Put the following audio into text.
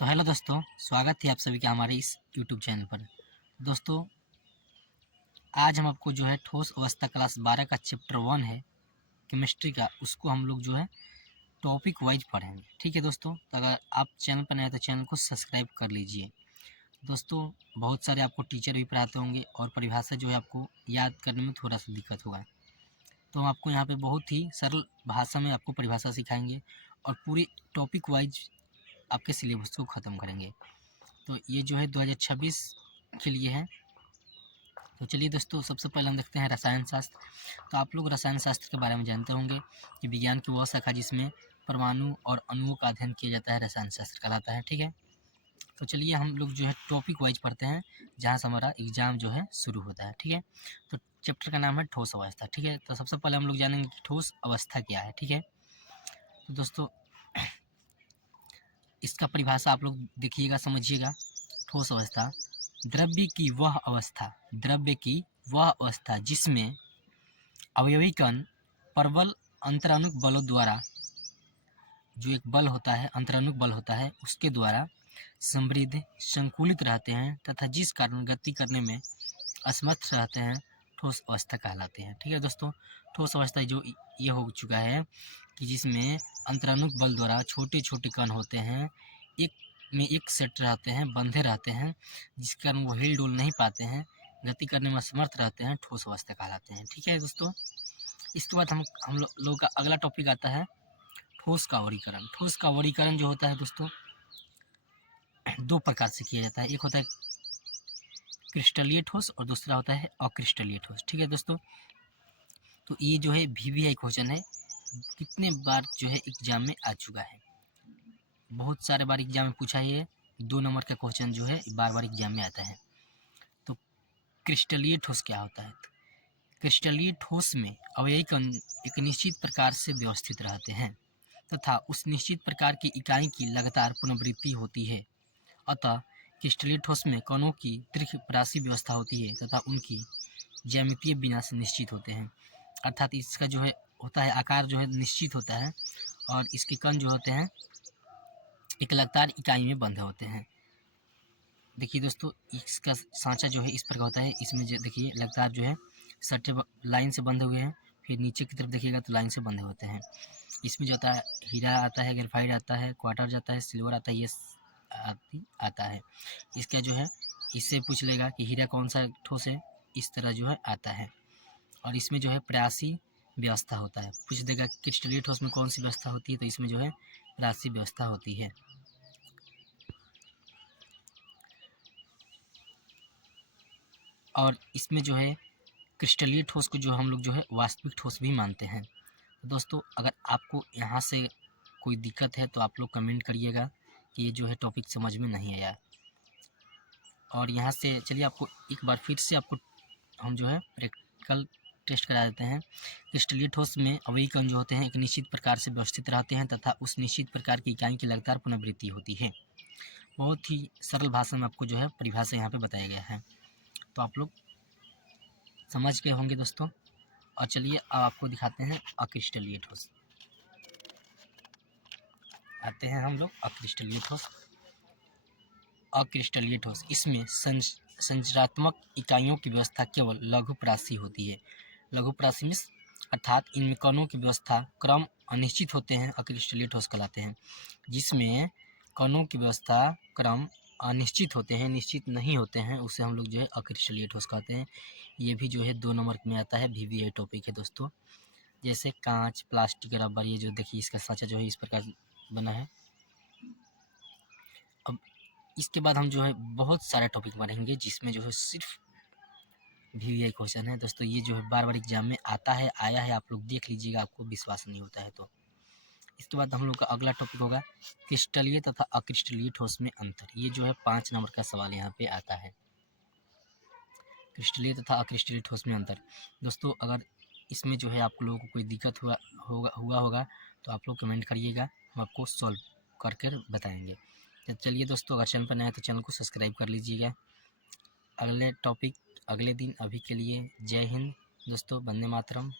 तो हेलो दोस्तों, स्वागत है आप सभी का हमारे इस यूट्यूब चैनल पर। दोस्तों, आज हम आपको जो है ठोस अवस्था क्लास 12 का चैप्टर 1 है केमिस्ट्री का, उसको हम लोग जो है टॉपिक वाइज पढ़ेंगे। ठीक है दोस्तों, तो अगर आप चैनल पर नए हैं तो चैनल को सब्सक्राइब कर लीजिए। दोस्तों, बहुत सारे आपको टीचर भी पढ़ाते होंगे और परिभाषा जो है आपको याद करने में थोड़ा सा दिक्कत होगा, तो हम आपको यहाँ पे बहुत ही सरल भाषा में आपको परिभाषा सिखाएंगे और पूरी टॉपिक वाइज आपके सिलेबस को ख़त्म करेंगे। तो ये जो है 2026 के लिए है। तो चलिए दोस्तों, सबसे पहले हम देखते हैं रसायन शास्त्र। तो आप लोग रसायन शास्त्र के बारे में जानते होंगे कि विज्ञान की वह शाखा जिसमें परमाणु और अणुओं का अध्ययन किया जाता है रसायन शास्त्र कहलाता है। ठीक है, तो चलिए हम लोग जो है टॉपिक वाइज पढ़ते हैं जहाँ से हमारा एग्जाम जो है शुरू होता है। ठीक है, तो चैप्टर का नाम है ठोस अवस्था। ठीक है, तो सबसे पहले हम लोग जानेंगे कि ठोस अवस्था क्या है। ठीक है, तो दोस्तों इसका परिभाषा आप लोग देखिएगा, समझिएगा। ठोस अवस्था द्रव्य की वह अवस्था जिसमें अवयवी कण प्रबल अंतरानुक बलों द्वारा, जो एक बल होता है अंतरानुक बल होता है, उसके द्वारा समृद्ध संकुलित रहते हैं तथा जिस कारण गति करने में असमर्थ रहते हैं, ठोस अवस्था कहलाते हैं। ठीक है दोस्तों, ठोस अवस्था जो ये हो चुका है कि जिसमें अंतरानुक बल द्वारा छोटे छोटे कण होते हैं, एक में एक सेट रहते हैं, बंधे रहते हैं, जिसके कारण वो हिल डुल नहीं पाते हैं, गति करने में असमर्थ रहते हैं, ठोस अवस्था कहलाते हैं। ठीक है दोस्तों, इसके बाद हम लोगों का अगला टॉपिक आता है ठोस का वर्गीकरण। ठोस का वर्गीकरण जो होता है दोस्तों दो प्रकार से किया जाता है, एक होता है क्रिस्टलीय ठोस और दूसरा होता है अक्रिस्टलीय ठोस। ठीक है दोस्तों, तो ये जो है VVI क्वेश्चन है, कितने बार जो है एग्जाम में आ चुका है, बहुत सारे बार एग्जाम में पूछा है। ये 2 नंबर का क्वेश्चन जो है बार बार एग्जाम में आता है। तो क्रिस्टलीय ठोस क्या होता है? क्रिस्टलीय ठोस में अवयवी कण एक निश्चित प्रकार से व्यवस्थित रहते हैं तथा उस निश्चित प्रकार की इकाई की लगातार पुनरावृत्ति होती है। अतः क्रिस्टलीय ठोस में कणों की त्रिराशि व्यवस्था होती है तथा उनकी ज्यामितीय विन्यास निश्चित होते हैं, अर्थात इसका जो है होता है आकार जो है निश्चित होता है और इसके कण जो होते हैं एक लगातार इकाई में बंधे होते हैं। देखिए दोस्तों, इसका सांचा जो है इस प्रकार होता है, इसमें जो देखिए लगातार जो है सट्टे लाइन से बंधे हुए हैं, फिर नीचे की तरफ देखिएगा तो लाइन से बंधे होते हैं। इसमें जो आता है हीरा आता है, ग्रेफाइट आता है, क्वार्टर जाता है, सिल्वर आता है, ये आता है। इसका जो है इससे पूछ लेगा कि हीरा कौन सा ठोस है, इस तरह जो है आता है। और इसमें जो है प्रयासी व्यवस्था होता है, पूछ देगा क्रिस्टलीय ठोस में कौन सी व्यवस्था होती है, तो इसमें जो है प्रयासी व्यवस्था होती है। और इसमें जो है क्रिस्टलीय ठोस को जो हम लोग जो है वास्तविक ठोस भी मानते हैं। तो दोस्तों, अगर आपको यहाँ से कोई दिक्कत है तो आप लोग कमेंट करिएगा कि ये जो है टॉपिक समझ में नहीं आया। और यहाँ से चलिए आपको एक बार फिर से आपको हम जो है प्रैक्टिकल टेस्ट करा देते हैं। क्रिस्टलीय ठोस में अवयवी कण जो होते हैं एक निश्चित प्रकार से व्यवस्थित रहते हैं तथा उस निश्चित प्रकार की इकाई की लगातार पुनरावृत्ति होती है। बहुत ही सरल भाषा में आपको जो है परिभाषा यहाँ पे बताया गया है, तो आप लोग समझ गए होंगे दोस्तों। और चलिए अब आपको दिखाते हैं अक्रिस्टलीय ठोस। आते हैं हम लोग अक्रिस्टलीय ठोस। अक्रिस्टलीय ठोस, इसमें संरचनात्मक इकाइयों की व्यवस्था केवल लघुप्रासी होती है। लघुप्रासी में अर्थात इनमें कणों की व्यवस्था क्रम अनिश्चित होते हैं, अक्रिस्टलीय ठोस कहलाते हैं। जिसमें कणों की व्यवस्था क्रम अनिश्चित होते हैं, निश्चित नहीं होते हैं, उसे हम लोग जो है अक्रिस्टलीय ठोस कहते हैं। ये भी जो है 2 नंबर में आता है, VVI टॉपिक है दोस्तों। जैसे कांच, प्लास्टिक, रबर, ये जो देखिए इसका सांचा जो है इस प्रकार बना है। अब इसके बाद हम जो है बहुत सारे टॉपिक पढ़ेंगे जिसमें जो है सिर्फ VVI क्वेश्चन है दोस्तों। ये जो है बार बार एग्जाम में आता है, आया है, आप लोग देख लीजिएगा, आपको विश्वास नहीं होता है तो। इसके बाद हम लोग का अगला टॉपिक होगा क्रिस्टलीय तथा अक्रिस्टलीय ठोस में अंतर। ये जो है 5 नंबर का सवाल यहाँ पे आता है, क्रिस्टलीय तथा अक्रिस्टलीय ठोस में अंतर। दोस्तों, अगर इसमें जो है आप लोगों को कोई दिक्कत हुआ होगा तो आप लोग कमेंट करिएगा, हम आपको सॉल्व करके बताएंगे। तो चलिए दोस्तों, अगर चैनल पर नया है तो चैनल को सब्सक्राइब कर लीजिएगा। अगले टॉपिक अगले दिन, अभी के लिए जय हिंद दोस्तों, वंदे मातरम।